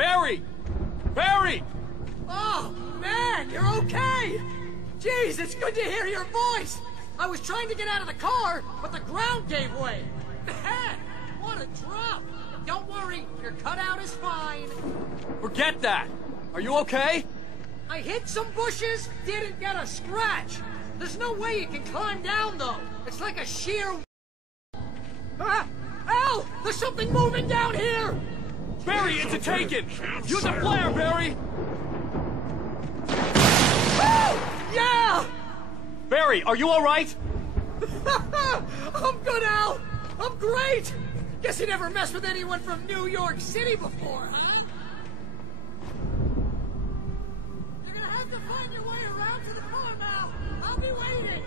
Barry! Barry! Oh, man, you're okay! Jeez, it's good to hear your voice! I was trying to get out of the car, but the ground gave way! Man, what a drop! Don't worry, your cutout is fine. Forget that! Are you okay? I hit some bushes, didn't get a scratch! There's no way you can climb down, though! It's like a sheer... Ah! Al! There's something moving down here! Barry, it's a taken! Use a flare, Barry! Oh! Yeah! Barry, are you alright? I'm good, Al! I'm great! Guess you never messed with anyone from New York City before, huh? You're gonna have to find your way around to the car now. I'll be waiting.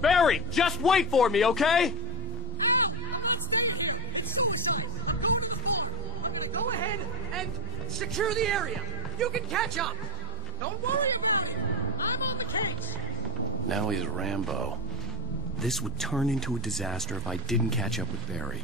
Barry, just wait for me, okay? Al, I'll stay here. It's suicide. I'm going to the bar. I'm gonna go ahead and secure the area. You can catch up. Don't worry about it. I'm on the case. Now he's Rambo. This would turn into a disaster if I didn't catch up with Barry.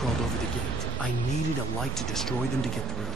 Crawled over the gate. I needed a light to destroy them to get through.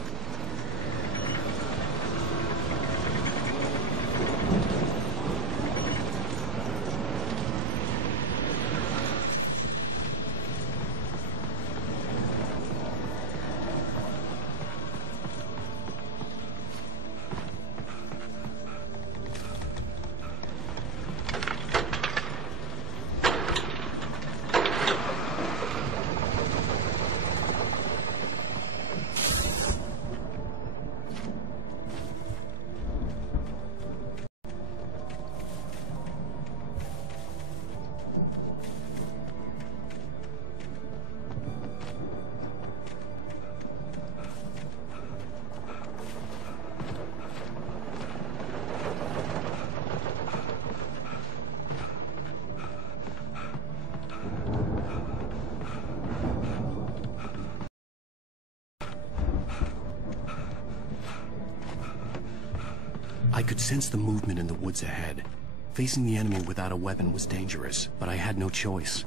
I could sense the movement in the woods ahead. Facing the enemy without a weapon was dangerous, but I had no choice.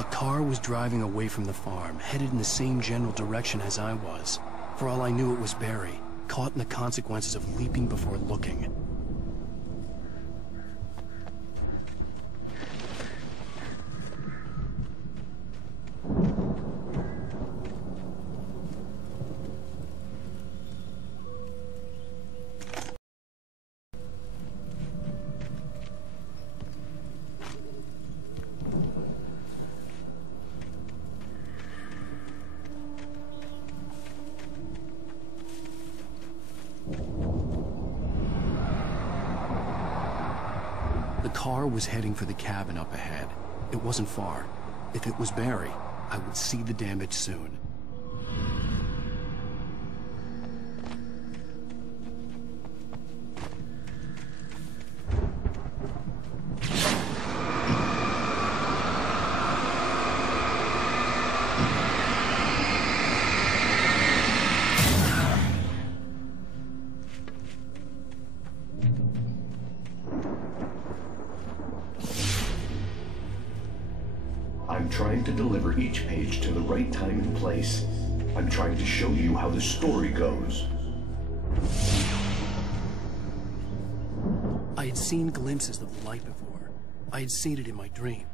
A car was driving away from the farm, headed in the same general direction as I was. For all I knew, it was Barry, caught in the consequences of leaping before looking. The car was heading for the cabin up ahead. It wasn't far. If it was Barry, I would see the damage soon. I'm trying to deliver each page to the right time and place. I'm trying to show you how the story goes. I had seen glimpses of the light before. I had seen it in my dream.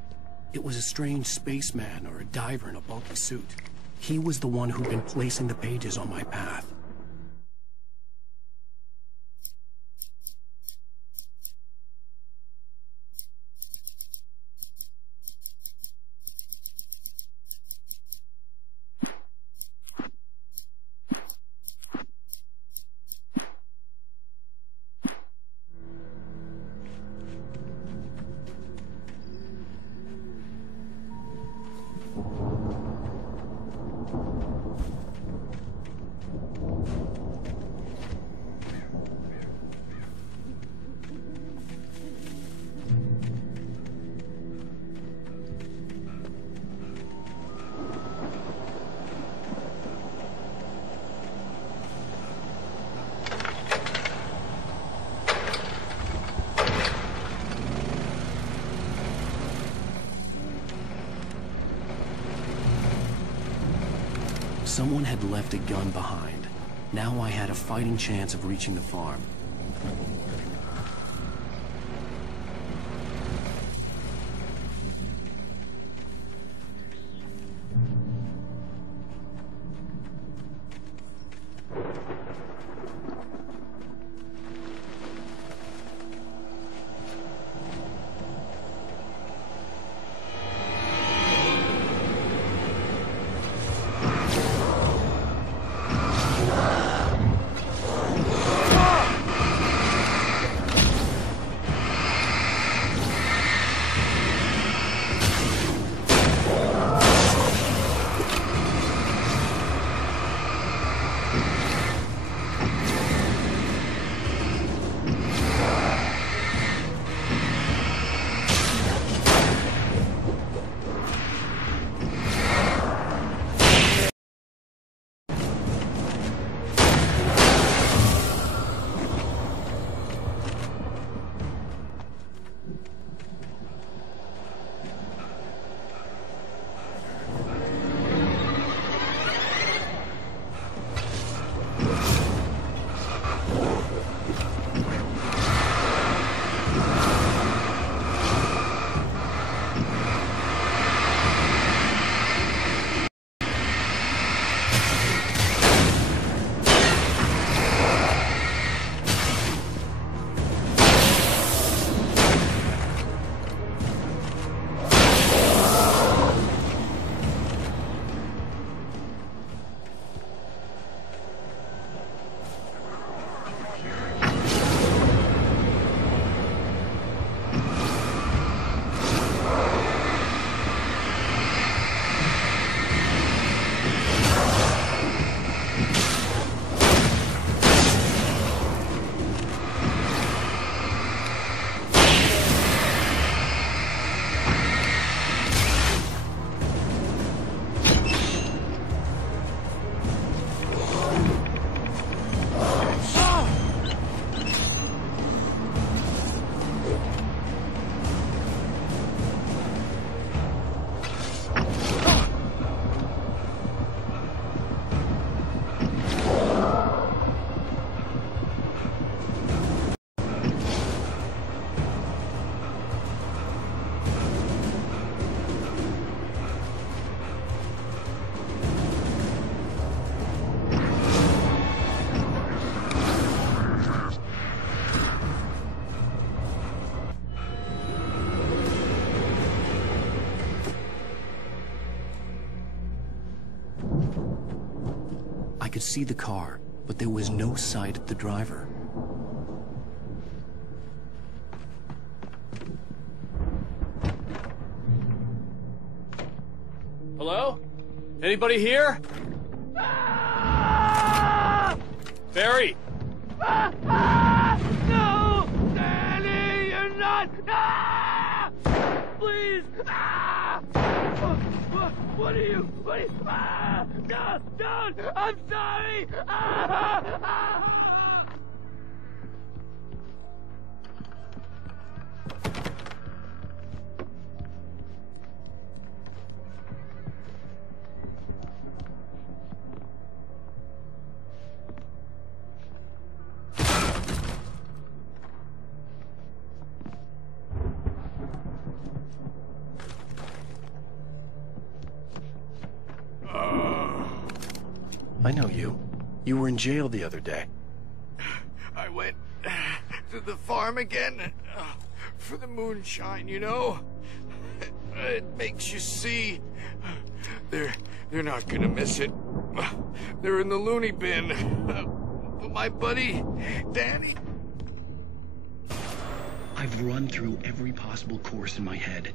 It was a strange spaceman or a diver in a bulky suit. He was the one who'd been placing the pages on my path. Someone had left a gun behind. Now I had a fighting chance of reaching the farm. could see the car, but there was no sight of the driver. Hello? Anybody here? Barry! No! Danny, you're not! Please! What are you? No! Don't! I'm sorry! I know you. You were in jail the other day. I went to the farm again for the moonshine, you know? It makes you see. They're not gonna miss it. They're in the loony bin. But my buddy, Danny... I've run through every possible course in my head.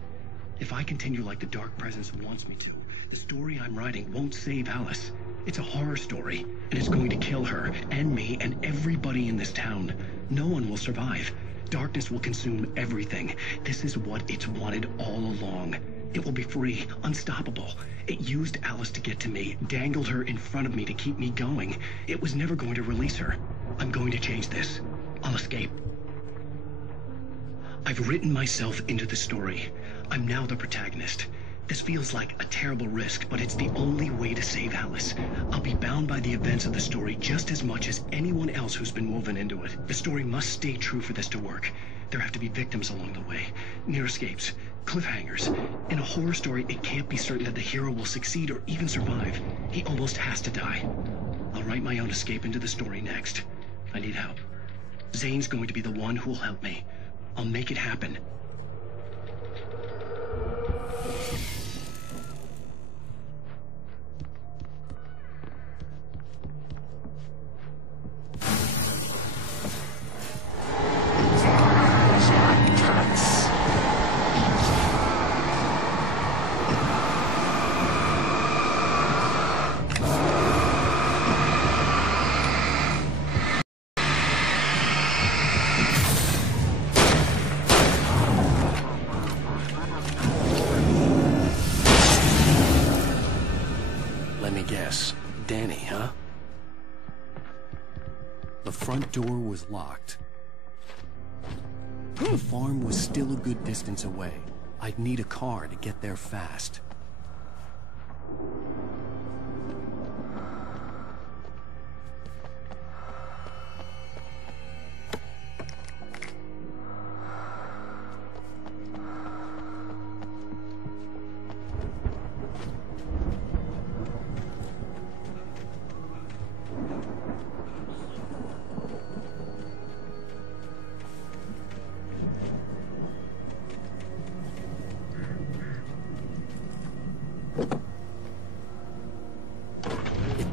If I continue like the Dark Presence wants me to, the story I'm writing won't save Alice. It's a horror story, and it's going to kill her, and me, and everybody in this town. No one will survive. Darkness will consume everything. This is what it's wanted all along. It will be free, unstoppable. It used Alice to get to me, dangled her in front of me to keep me going. It was never going to release her. I'm going to change this. I'll escape. I've written myself into the story. I'm now the protagonist. This feels like a terrible risk, but it's the only way to save Alice. I'll be bound by the events of the story just as much as anyone else who's been woven into it. The story must stay true for this to work. There have to be victims along the way, near escapes, cliffhangers. In a horror story, it can't be certain that the hero will succeed or even survive. He almost has to die. I'll write my own escape into the story next. I need help. Zane's going to be the one who'll help me. I'll make it happen. Danny, huh? The front door was locked. The farm was still a good distance away. I'd need a car to get there fast.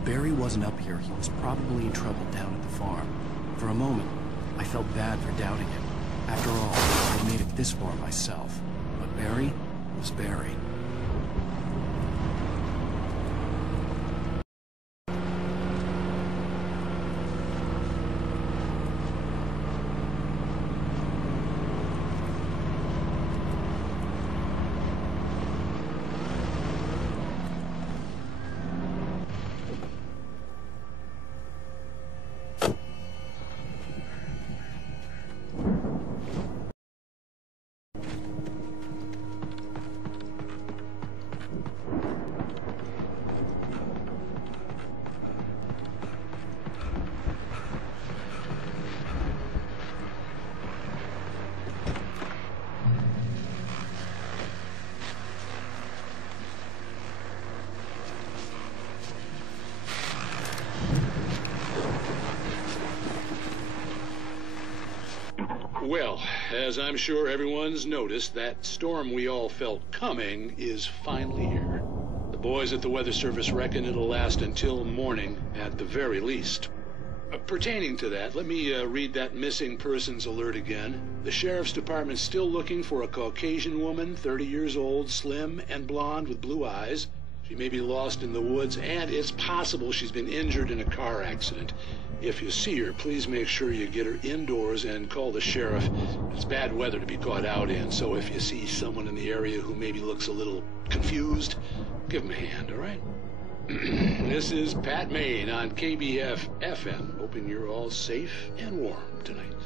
Barry wasn't up here, he was probably in trouble down at the farm. For a moment, I felt bad for doubting him. After all, I made it this far myself. But Barry was Barry. Well, as I'm sure everyone's noticed, that storm we all felt coming is finally here. The The boys at the Weather Service reckon it'll last until morning at the very least. Pertaining to that, let me read that missing persons alert again. The Sheriff's Department's still looking for a Caucasian woman, 30 years old, slim and blonde with blue eyes. She may be lost in the woods, and it's possible she's been injured in a car accident. If you see her, please make sure you get her indoors and call the sheriff. It's bad weather to be caught out in, so if you see someone in the area who maybe looks a little confused, give them a hand, all right? This is Pat Maine on KBF FM, hoping you're all safe and warm tonight.